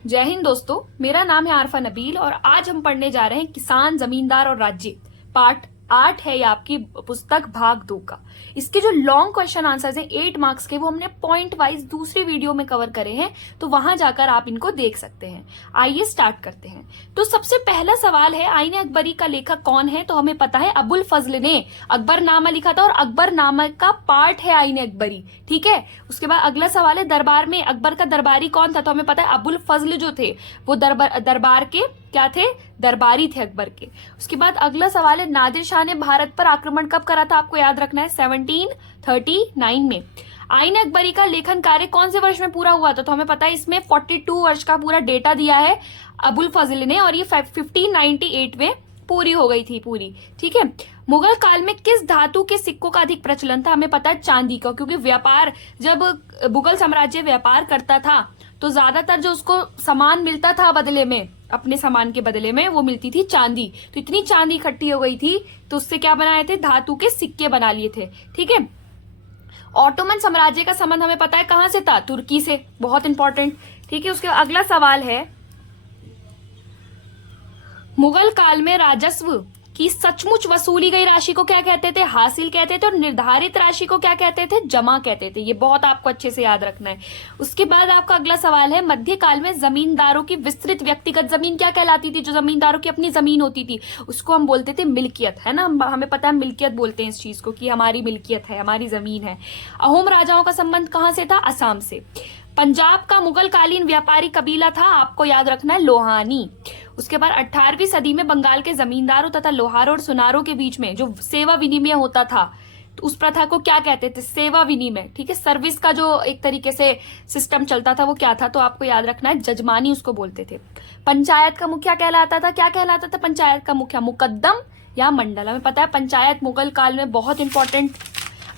जय हिंद दोस्तों, मेरा नाम है आरफा नबील और आज हम पढ़ने जा रहे हैं किसान, जमींदार और राज्य। पार्ट 8 है ये आपकी पुस्तक भाग 2 का। इसके जो लॉन्ग क्वेश्चन आंसर्स हैं 8 मार्क्स के, वो हमने पॉइंट वाइज दूसरी वीडियो में कवर करे हैं, तो वहां जाकर आप इनको देख सकते हैं। आइए स्टार्ट करते हैं। तो सबसे पहला सवाल है, आईने अकबरी का लेखक कौन है? तो हमें पता है अबुल फजल ने अकबरनामा लिखा था और अकबरनामा का पार्ट है आईने अकबरी। ठीक है। उसके बाद अगला सवाल है, दरबार में अकबर का दरबारी कौन था? तो हमें पता है अबुल फजल जो थे वो दरबार के क्या थे? दरबारी थे अकबर के। उसके बाद अगला सवाल है, नादिर शाह ने भारत पर आक्रमण कब करा था? आपको याद रखना है 1739 में। आईने अकबरी का लेखन कार्य कौन से वर्ष में पूरा हुआ था? तो हमें पता है इसमें 42 वर्ष का पूरा डेटा दिया है अबुल फजल ने, और ये 1598 में पूरी हो गई थी पूरी। ठीक है। मुगल काल में किस धातु के सिक्कों का अधिक प्रचलन था? हमें पता है चांदी का, क्योंकि व्यापार, जब मुगल साम्राज्य व्यापार करता था तो ज्यादातर जो उसको सामान मिलता था बदले में, अपने सामान के बदले में, वो मिलती थी चांदी। तो इतनी चांदी इकट्ठी हो गई थी तो उससे क्या बनाए थे? धातु के सिक्के बना लिए थे। ठीक है। ऑटोमन साम्राज्य का संबंध हमें पता है कहां से था? तुर्की से। बहुत इंपॉर्टेंट। ठीक है। उसके अगला सवाल है, मुगल काल में राजस्व की सचमुच वसूली गई राशि को क्या कहते थे? हासिल कहते थे। और निर्धारित राशि को क्या कहते थे? जमा कहते थे। ये बहुत आपको अच्छे से याद रखना है। उसके बाद आपका अगला सवाल है, मध्यकाल में जमींदारों की विस्तृत व्यक्तिगत जमीन क्या कहलाती थी? जो जमींदारों की अपनी जमीन होती थी उसको हम बोलते थे मिल्कियत, है ना? हमें पता है मिल्कियत बोलते हैं इस चीज को, कि हमारी मिल्कियत है, हमारी जमीन है। अहोम राजाओं का संबंध कहां से था? असम से। पंजाब का मुगल कालीन व्यापारी कबीला था, आपको याद रखना है, लोहानी। उसके बाद 18वीं सदी में बंगाल के जमींदारों तथा लोहारों और सुनारों के बीच में जो सेवा विनिमय होता था, तो उस प्रथा को क्या कहते थे? सेवा विनिमय। ठीक है। सर्विस का जो एक तरीके से सिस्टम चलता था वो क्या था? तो आपको याद रखना है जजमानी उसको बोलते थे। पंचायत का मुखिया कहलाता था, क्या कहलाता था पंचायत का मुखिया? मुकद्दम या मंडल। हमें पता है पंचायत मुगल काल में बहुत इंपॉर्टेंट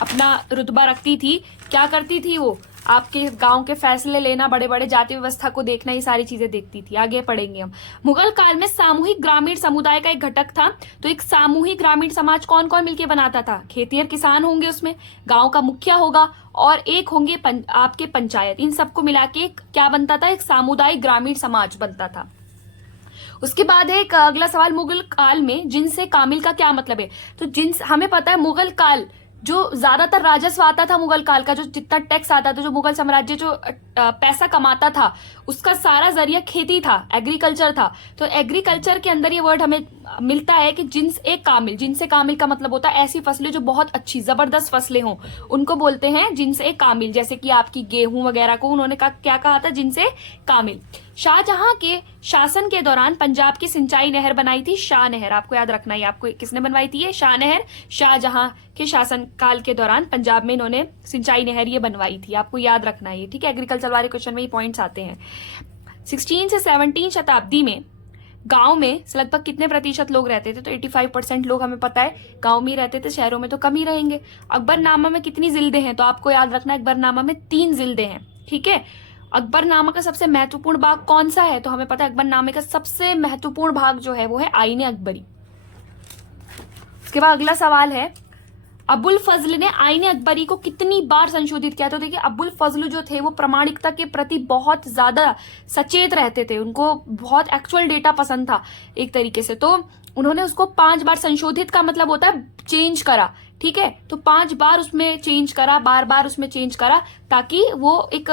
अपना रुतबा रखती थी। क्या करती थी वो? आपके गांव के फैसले लेना, बड़े बड़े जाति व्यवस्था को देखना, ये सारी चीजें देखती थी। आगे पढ़ेंगे हम। मुगल काल में सामूहिक ग्रामीण समुदाय का एक घटक था। तो एक सामूहिक ग्रामीण समाज कौन कौन मिलकर बनाता था? खेतिहर किसान होंगे उसमें, गांव का मुखिया होगा और एक होंगे आपके पंचायत। इन सबको मिला के क्या बनता था? एक सामुदायिक ग्रामीण समाज बनता था। उसके बाद है एक अगला सवाल, मुगल काल में जिन्स से कामिल का क्या मतलब है? तो जिन्स, हमें पता है मुगल काल जो ज्यादातर राजस्व आता था मुगल काल का, जो जितना टैक्स आता था, जो मुगल साम्राज्य जो पैसा कमाता था, उसका सारा जरिया खेती था, एग्रीकल्चर था। तो एग्रीकल्चर के अंदर ये वर्ड हमें मिलता है कि जिन्स ए कामिल। जिन्स ए कामिल का मतलब होता है ऐसी फसलें जो बहुत अच्छी जबरदस्त फसलें हों, उनको बोलते हैं जिन्स ए कामिल। जैसे कि आपकी गेहूं वगैरह को उन्होंने क्या कहा था? जिन्स ए कामिल। शाहजहां के शासन के दौरान पंजाब की सिंचाई नहर बनाई थी शाह नहर। आपको याद रखना है, आपको किसने बनवाई थी? ये शाह नहर। शाहजहां के शासन काल के दौरान पंजाब में इन्होंने सिंचाई नहर ये बनवाई थी, आपको याद रखना है। ठीक है। एग्रीकल्चर वाले क्वेश्चन में ये पॉइंट्स आते हैं। 16 से 17 शताब्दी में गांव में लगभग कितने प्रतिशत लोग रहते थे? तो 85% लोग हमें पता है गांव में ही रहते थे, शहरों में तो कम ही रहेंगे। अकबरनामा में कितनी जिल्दे हैं? तो आपको याद रखना है अकबरनामा में 3 जिल्दे हैं। ठीक है। अकबरनामा का सबसे महत्वपूर्ण भाग कौन सा है? तो हमें पता है अकबरनामे का सबसे महत्वपूर्ण भाग जो है वो है आईने अकबरी। उसके बाद अगला सवाल है, अबुल फजल ने आईने अकबरी को कितनी बार संशोधित किया? तो देखिए अबुल फजल जो थे वो प्रामाणिकता के प्रति बहुत ज्यादा सचेत रहते थे, उनको बहुत एक्चुअल डेटा पसंद था एक तरीके से। तो उन्होंने उसको 5 बार संशोधित का मतलब होता है चेंज करा। ठीक है। तो 5 बार उसमें चेंज करा, बार बार उसमें चेंज करा, ताकि वो एक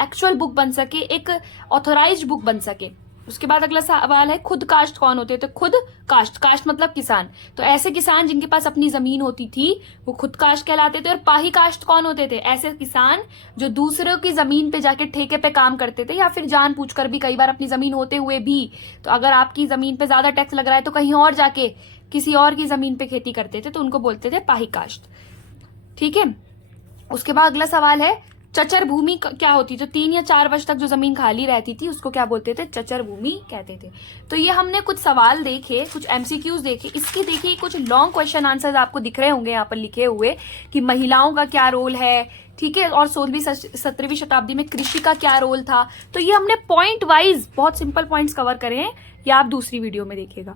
एक्चुअल बुक बन सके, एक ऑथोराइज्ड बुक बन सके। उसके बाद अगला सवाल है, खुद कास्ट कौन होते थे? तो खुद कास्ट, कास्ट मतलब किसान। तो ऐसे किसान जिनके पास अपनी जमीन होती थी वो खुद कास्ट कहलाते थे। और पाही कास्ट कौन होते थे? ऐसे किसान जो दूसरों की जमीन पे जाके ठेके पे काम करते थे, या फिर जानबूझकर भी, कई बार अपनी जमीन होते हुए भी। तो अगर आपकी जमीन पे ज्यादा टैक्स लग रहा है तो कहीं और जाके किसी और की जमीन पे खेती करते थे, तो उनको बोलते थे पाही कास्ट। ठीक है। उसके बाद अगला सवाल है, चचर भूमि क्या होती? तो 3 या 4 वर्ष तक जो जमीन खाली रहती थी उसको क्या बोलते थे? चचर भूमि कहते थे। तो ये हमने कुछ सवाल देखे, कुछ एमसीक्यूज देखे। इसकी देखिए कुछ लॉन्ग क्वेश्चन आंसर्स आपको दिख रहे होंगे यहाँ पर लिखे हुए, कि महिलाओं का क्या रोल है। ठीक है। और 16वीं 17वीं शताब्दी में कृषि का क्या रोल था। तो ये हमने पॉइंट वाइज बहुत सिंपल पॉइंट्स कवर करे हैं, ये आप दूसरी वीडियो में देखिएगा।